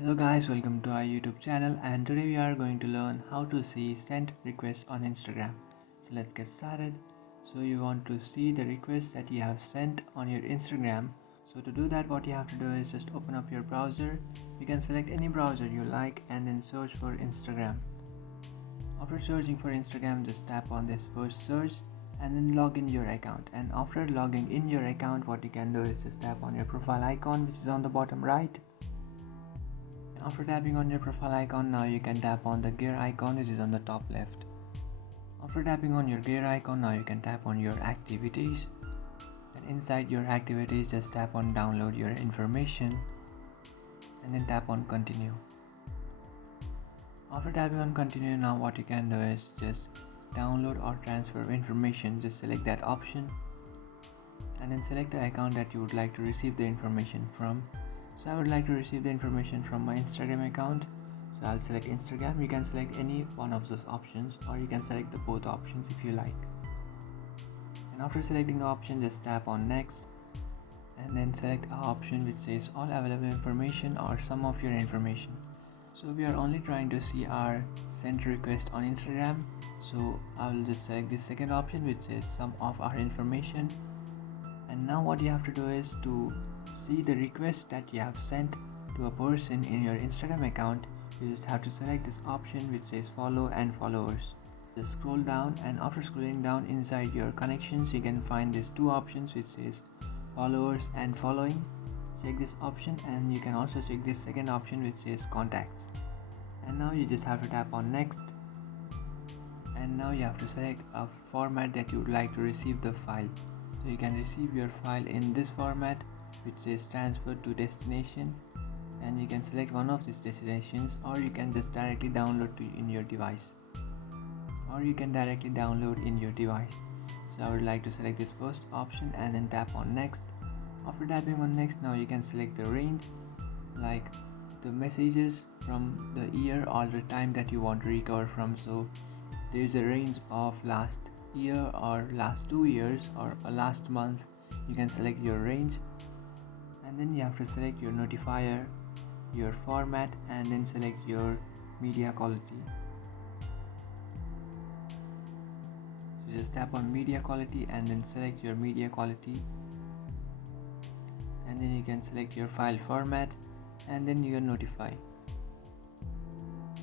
Hello guys, welcome to our YouTube channel, and today we are going to learn how to see sent requests on Instagram. So let's get started. So you want to see the requests that you have sent on your Instagram. So to do that, what you have to do is just open up your browser. You can select any browser you like and then search for Instagram. After searching for Instagram, just tap on this first search and then log in your account. And after logging in your account, what you can do is just tap on your profile icon, which is on the bottom right. After tapping on your profile icon, now you can tap on the gear icon, which is on the top left. After tapping on your gear icon, now you can tap on your activities, and inside your activities just tap on download your information and then tap on continue. After tapping on continue, now what you can do is just download or transfer information. Just select that option and then select the account that you would like to receive the information from. So I would like to receive the information from my Instagram account, so I'll select Instagram. You can select any one of those options, or you can select the both options if you like. And after selecting the option, just tap on next and then select an option which says all available information or some of your information. So we are only trying to see our sent request on Instagram, so I will just select the second option which says some of our information. And now what you have to do is to see the request that you have sent to a person in your Instagram account. You just have to select this option which says follow and followers. Just scroll down, and after scrolling down inside your connections, you can find these two options which says followers and following. Check this option, and you can also check this second option which says contacts. And now you just have to tap on next, and now you have to select a format that you would like to receive the file. So you can receive your file in this format which says transfer to destination, and you can select one of these destinations, or you can just directly download in your device, So I would like to select this first option and then tap on next. After tapping on next, now you can select the range, like the messages from the year or the time that you want to recover from. So there is a range of last year or last 2 years or last month. You can select your range, and then you have to select your notifier, your format, and then select your media quality. So just tap on media quality and then select your media quality, and then you can select your file format, and then you can notify.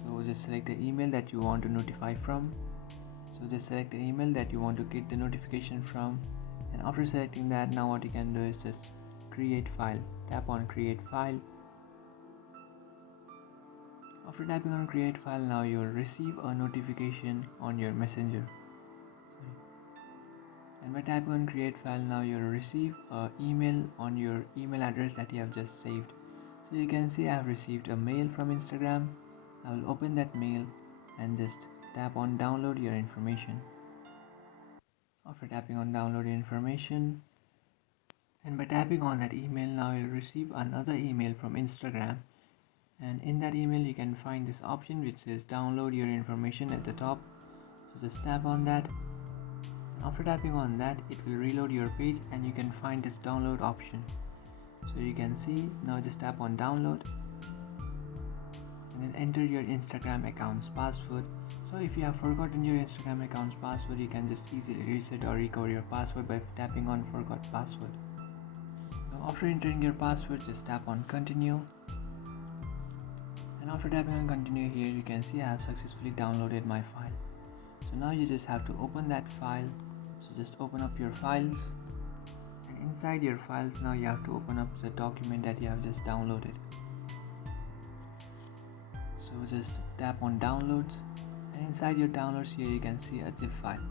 So just select the email that you want to notify from. So just select the email that you want to get the notification from, and after selecting that, now what you can do is just create file. Tap on create file. After tapping on create file, now you will receive a notification on your messenger. And by tapping on create file, now you will receive an email on your email address that you have just saved. So you can see I have received a mail from Instagram. I will open that mail and just tap on download your information. After tapping on download your information, and by tapping on that email, now you'll receive another email from Instagram, and in that email you can find this option which says download your information at the top. So just tap on that, and after tapping on that, it will reload your page and you can find this download option. So you can see, now just tap on download and then enter your Instagram account's password. So if you have forgotten your Instagram account's password, you can just easily reset or recover your password by tapping on forgot password. Now after entering your password, just tap on continue, and after tapping on continue, here you can see I have successfully downloaded my file. So now you just have to open that file. So just open up your files, and inside your files, now you have to open up the document that you have just downloaded. So just tap on downloads, and inside your downloads, here you can see a zip file.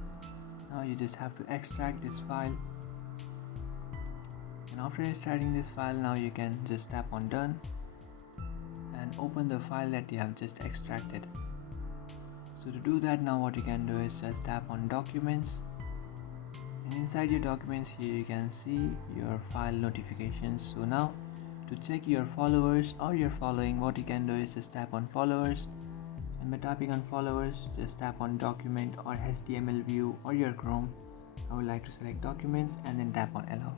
Now you just have to extract this file, and after extracting this file, now you can just tap on done and open the file that you have just extracted. So to do that, now what you can do is just tap on documents, and inside your documents, here you can see your file notifications. So now to check your followers or your following, what you can do is just tap on followers, and by tapping on followers, just tap on document or HTML view or your Chrome. I would like to select documents and then tap on allow.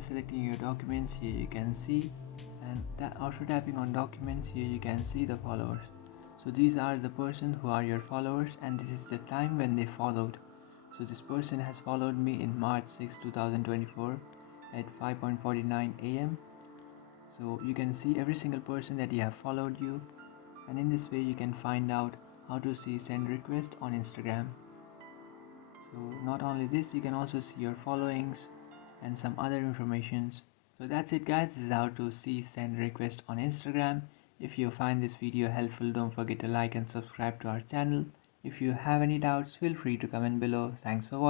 After selecting your documents, here you can see, and after tapping on documents, here you can see the followers. So these are the persons who are your followers, and this is the time when they followed. So this person has followed me in March 6, 2024 at 5:49 am. So you can see every single person that you have followed you, and in this way you can find out how to see send request on Instagram. So not only this, you can also see your followings and some other informations. So that's it guys, this is how to see send request on Instagram. If you find this video helpful, don't forget to like and subscribe to our channel. If you have any doubts, feel free to comment below. Thanks for watching.